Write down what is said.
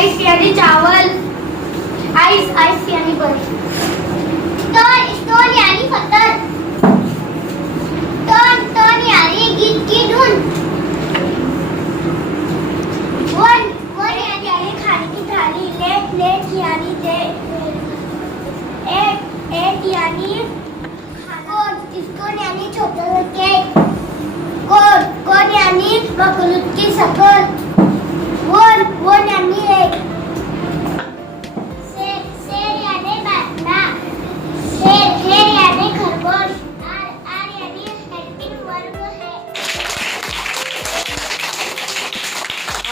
rice यानी चावल, ice ice यानी बर्फ, स्टोन स्टोन यानी पत्थर, टर्न टर्न यानी गीत की धुन, वन वन यानी खाने की थाली, लेट लेट यानी दे, एक यानी कोन स्कोन यानी छोटा केक, कोन कोन यानी बकलू